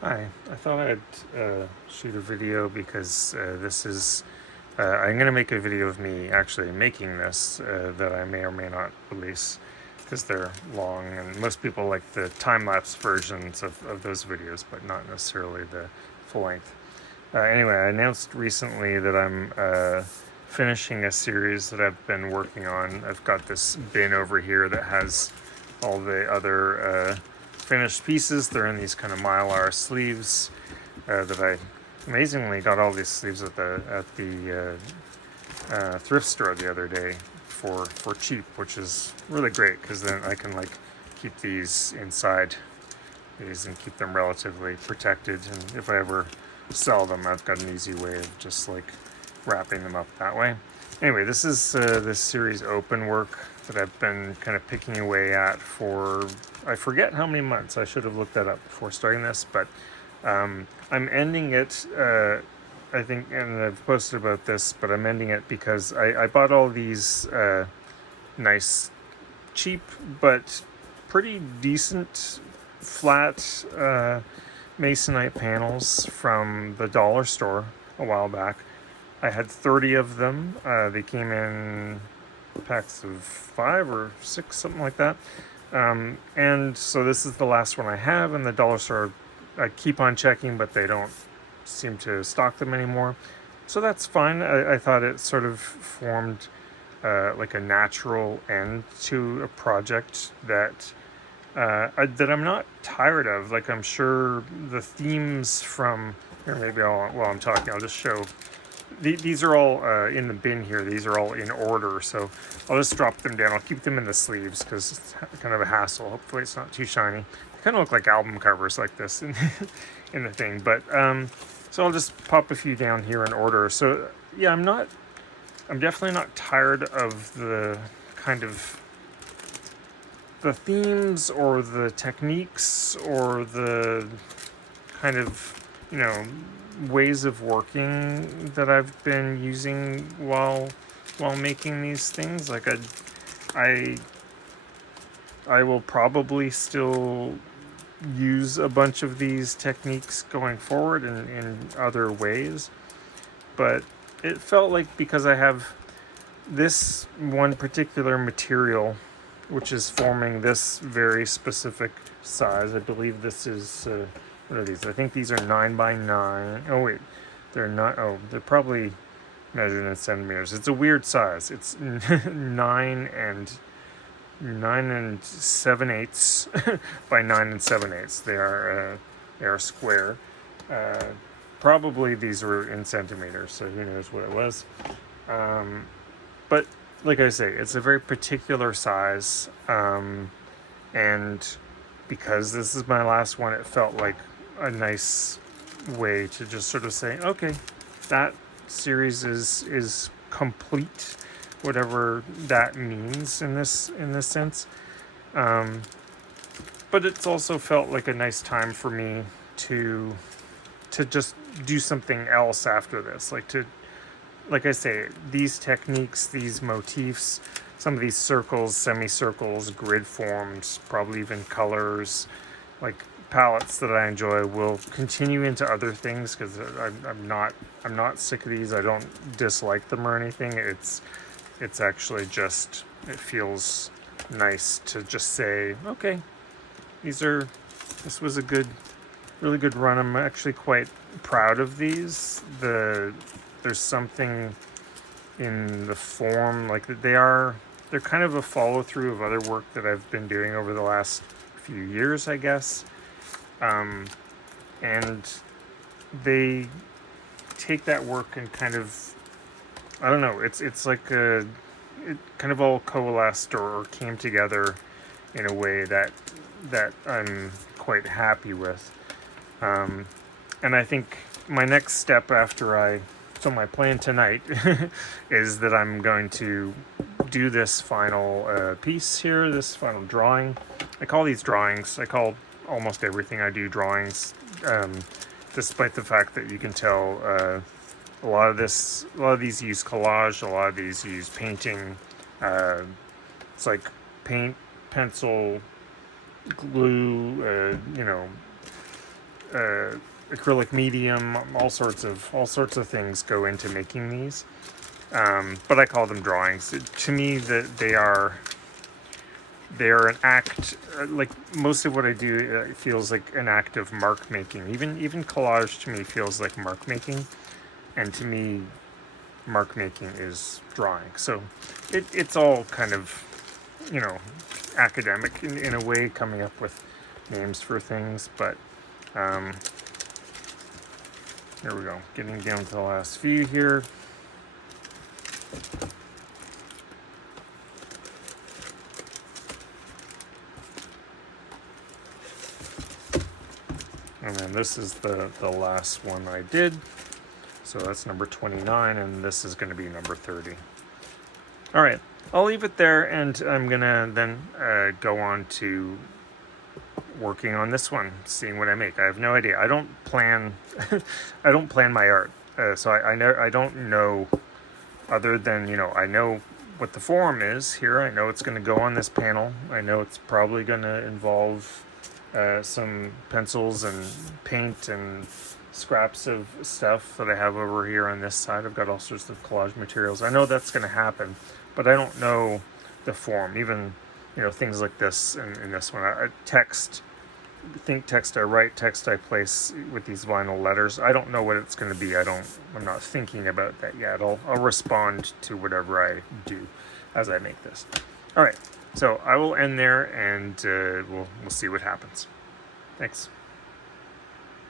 Hi, I thought I'd shoot a video because this is, I'm going to make a video of me actually making this that I may or may not release because they're long and most people like the time-lapse versions of those videos, but not necessarily the full length. Anyway, I announced recently that I'm finishing a series that I've been working on. I've got this bin over here that has all the other finished pieces. They're in these kind of mylar sleeves that I amazingly got all these sleeves at the thrift store the other day for cheap, which is really great because then I can like keep these inside these and keep them relatively protected. And if I ever sell them, I've got an easy way of just like wrapping them up that way. Anyway, this is this series Openwork that I've been kind of picking away at for, I forget how many months. I should have looked that up before starting this, but I'm ending it. I think, and I've posted about this, but I'm ending it because I bought all these nice, cheap, but pretty decent flat masonite panels from the dollar store a while back. I had 30 of them. They came in packs of 5 or 6, something like that. And so this is the last one I have, and the dollar store, I keep on checking, but they don't seem to stock them anymore. So that's fine. I thought it sort of formed like a natural end to a project that that I'm not tired of. Like I'm sure the themes from here, maybe while I'm talking, I'll just show. These are all in the bin here. These are all in order, so I'll just drop them down. I'll keep them in the sleeves because it's kind of a hassle. Hopefully it's not too shiny. They kind of look like album covers like this in the thing. But so I'll just pop a few down here in order. So yeah, I'm definitely not tired of the kind of the themes or the techniques or the kind of, you know, ways of working that I've been using while making these things. Like I I will probably still use a bunch of these techniques going forward in other ways, but it felt like because I have this one particular material which is forming this very specific size. I believe this is what are these? I think these are 9 by 9. Oh wait, they're not. Oh, they're probably measured in centimeters. It's a weird size. It's 9 and 7/8 by 9 and 7/8. They are square. Uh, Probably these were in centimeters, so who knows what it was. But like I say, it's a very particular size, and because this is my last one, it felt like a nice way to just sort of say, okay, that series is complete, whatever that means in this sense. Um, but it's also felt like a nice time for me to just do something else after this, like I say, these techniques, these motifs, some of these circles, semicircles, grid forms, probably even colors, like palettes that I enjoy, will continue into other things because I'm not sick of these. I don't dislike them or anything. It's actually just, it feels nice to just say, okay, this was a really good run. I'm actually quite proud of these. There's something in the form, like they're kind of a follow through of other work that I've been doing over the last few years, I guess. And they take that work and kind of, I don't know, it's like it kind of all coalesced or came together in a way that I'm quite happy with. And I think my next step so my plan tonight is that I'm going to do this final piece here, this final drawing. I call these drawings. I call almost everything I do drawings, despite the fact that you can tell a lot of these use collage, a lot of these use painting. It's like paint, pencil, glue, acrylic medium, all sorts of things go into making these. But I call them drawings. To me, that they are an act. Like most of what I do, feels like an act of mark making. Even collage to me feels like mark making, and to me, mark making is drawing. So it's all kind of, academic in a way, coming up with names for things. But here we go, getting down to the last few here. And then this is the last one I did. So that's number 29, and this is going to be number 30. All right, I'll leave it there, and I'm going to then go on to working on this one, seeing what I make. I have no idea. I don't plan I don't plan my art. So I don't know, other than, I know what the form is here. I know it's going to go on this panel. I know it's probably going to involve some pencils and paint and scraps of stuff that I have over here on this side. I've got all sorts of collage materials. I know that's going to happen, but I don't know the form. Even, things like this and this one. I think text I write, text I place with these vinyl letters. I don't know what it's going to be. I'm not thinking about that yet. I'll respond to whatever I do as I make this. All right. So I will end there, and we'll see what happens. Thanks.